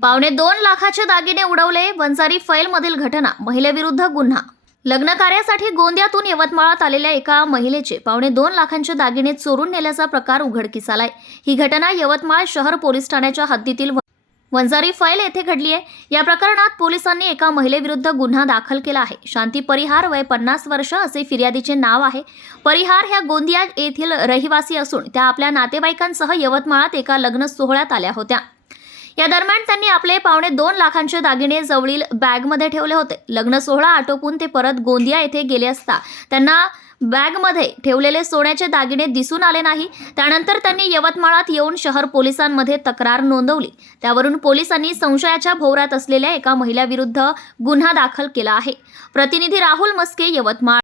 2.25 लाखाचे दागिने उडवले, वंजारी फैलमधील घटना, महिलेविरुद्ध गुन्हा। लग्न कार्यासाठी गोंदियातून यवतमाळात आलेल्या एका महिलेचे 2.25 लाखांचे दागिने चोरून नेल्याचा प्रकार उघडकीस आलाय। ही घटना यवतमाळ शहर पोलीस ठाण्याच्या हद्दीतील वंजारी फैल येथे घडली आहे। या प्रकरणात पोलिसांनी एका महिलेविरुद्ध गुन्हा दाखल केला आहे। शांती परिहार, वय 50 वर्ष असे फिर्यादीचे नाव आहे। परिहार ह्या गोंदिया येथील रहिवासी असून त्या आपल्या नातेवाईकांसह यवतमाळात एका लग्न सोहळ्यात आल्या होत्या। या दरम्यान त्यांनी आपले 2.25 लाखांचे दागिने जवळील बॅगमध्ये ठेवले होते। लग्न सोहळा आटोपून ते परत गोंदिया येथे गेले असता त्यांना बॅगमध्ये ठेवलेले सोन्याचे दागिने दिसून आले नाही। त्यानंतर त्यांनी यवतमाळात येऊन शहर पोलिसांमध्ये तक्रार नोंदवली। त्यावरून पोलिसांनी संशयाच्या भोवऱ्यात असलेल्या एका महिलेविरुद्ध गुन्हा दाखल केला आहे। प्रतिनिधी राहुल मस्के, यवतमाळ।